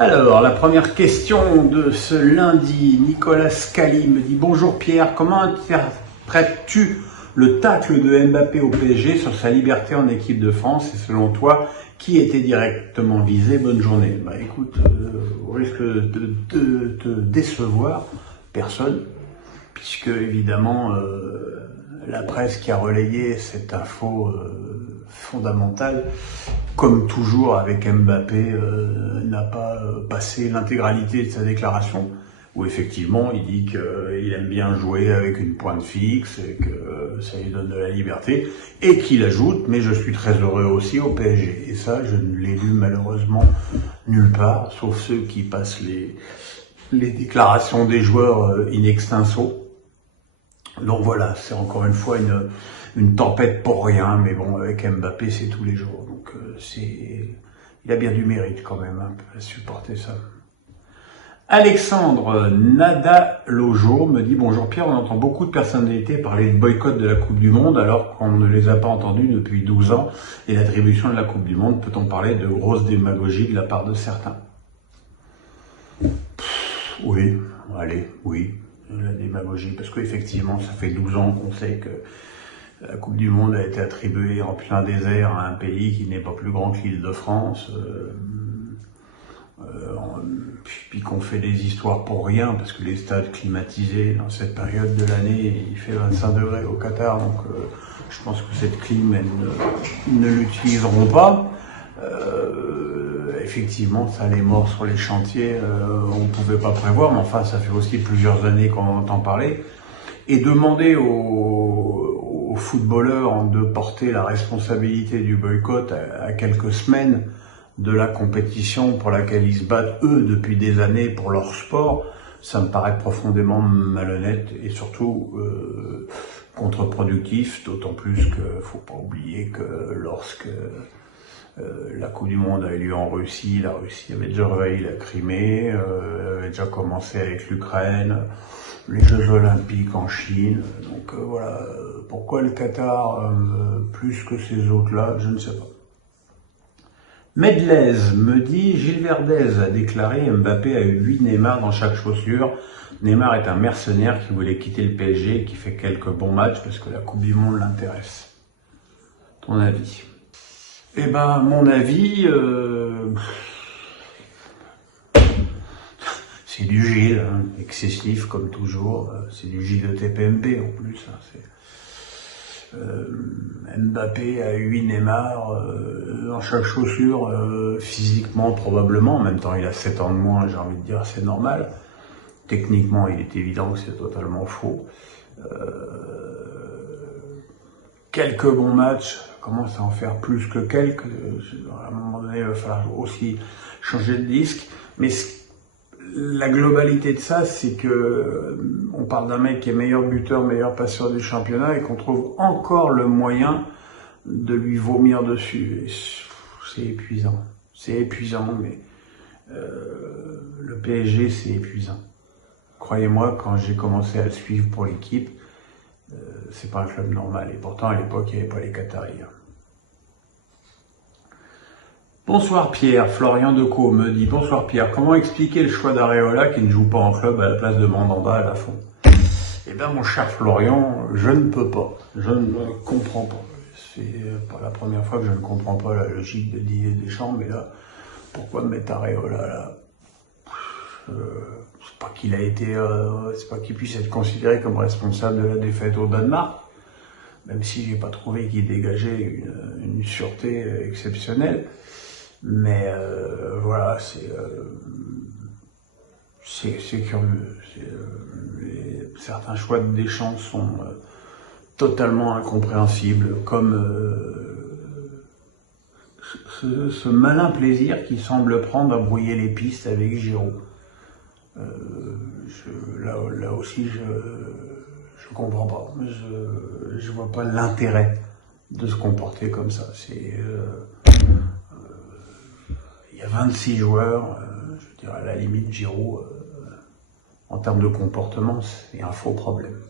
Alors, la première question de ce lundi, Nicolas Scali me dit « Bonjour Pierre, comment interprètes-tu le tacle de Mbappé au PSG sur sa liberté en équipe de France et selon toi, qui était directement visé? Bonne journée. » Bah écoute, au risque de te décevoir, personne, puisque évidemment la presse qui a relayé cette info fondamentale, comme toujours avec Mbappé, n'a pas passé l'intégralité de sa déclaration, où effectivement il dit qu'il aime bien jouer avec une pointe fixe et que ça lui donne de la liberté, et qu'il ajoute « mais je suis très heureux aussi au PSG ». Et ça, je ne l'ai lu malheureusement nulle part, sauf ceux qui passent les déclarations des joueurs in extenso. Donc voilà, c'est encore une fois une tempête pour rien, mais bon, avec Mbappé, c'est tous les jours. Donc il a bien du mérite quand même à supporter ça. Alexandre Nadalojo me dit « Bonjour Pierre, on entend beaucoup de personnalités parler de boycott de la Coupe du Monde alors qu'on ne les a pas entendus depuis 12 ans et l'attribution de la Coupe du Monde. Peut-on parler de grosse démagogie de la part de certains ?» Oui, allez, oui. La démagogie, parce qu'effectivement, ça fait 12 ans qu'on sait que la Coupe du Monde a été attribuée en plein désert à un pays qui n'est pas plus grand que l'Île-de-France, puis qu'on fait des histoires pour rien, parce que les stades climatisés, dans cette période de l'année, il fait 25 degrés au Qatar, donc je pense que cette clim, ils ne l'utiliseront pas. Effectivement, ça les morts sur les chantiers, on ne pouvait pas prévoir, mais enfin, ça fait aussi plusieurs années qu'on entend parler. Et demander aux footballeurs de porter la responsabilité du boycott à quelques semaines de la compétition pour laquelle ils se battent, eux, depuis des années pour leur sport, ça me paraît profondément malhonnête et surtout contre-productif, d'autant plus qu'il ne faut pas oublier que lorsque la Coupe du Monde a eu lieu en Russie, la Russie avait déjà envahi la Crimée, avait déjà commencé avec l'Ukraine, les Jeux Olympiques en Chine, donc voilà, pourquoi le Qatar plus que ces autres-là, je ne sais pas. Medlez me dit « Gilles Verdez a déclaré Mbappé a eu 8 Neymar dans chaque chaussure. Neymar est un mercenaire qui voulait quitter le PSG et qui fait quelques bons matchs parce que la Coupe du Monde l'intéresse. » Ton avis? Eh ben, mon avis, c'est du Gilles, hein, excessif comme toujours, c'est du Gilles de TPMP en plus. Hein, Mbappé a 8 Neymar dans chaque chaussure, physiquement probablement, en même temps il a 7 ans de moins, j'ai envie de dire c'est normal. Techniquement il est évident que c'est totalement faux. Quelques bons matchs, commence à en faire plus que quelques, à un moment donné il va falloir aussi changer de disque, mais la globalité de ça, c'est que on parle d'un mec qui est meilleur buteur, meilleur passeur du championnat et qu'on trouve encore le moyen de lui vomir dessus. C'est épuisant, mais le PSG c'est épuisant. Croyez-moi, quand j'ai commencé à le suivre pour l'équipe, c'est pas un club normal. Et pourtant, à l'époque, il n'y avait pas les Qataris. Bonsoir Pierre, Florian Decaux me dit « Bonsoir Pierre, comment expliquer le choix d'Areola qui ne joue pas en club à la place de Mandanda à la fond ?» Eh bien mon cher Florian, je ne peux pas, je ne comprends pas. C'est pas la première fois que je ne comprends pas la logique de Didier Deschamps, mais là, pourquoi mettre Areola là? C'est pas qu'il a été, c'est pas qu'il puisse être considéré comme responsable de la défaite au Danemark, même si j'ai pas trouvé qu'il dégageait une sûreté exceptionnelle. Mais voilà, c'est curieux. Certains choix de Deschamps sont totalement incompréhensibles, comme ce malin plaisir qu'il semble prendre à brouiller les pistes avec Giroud. Là aussi, je comprends pas. Je vois pas l'intérêt de se comporter comme ça. Il y a 26 joueurs, je dirais à la limite Giroud, en termes de comportement, c'est un faux problème.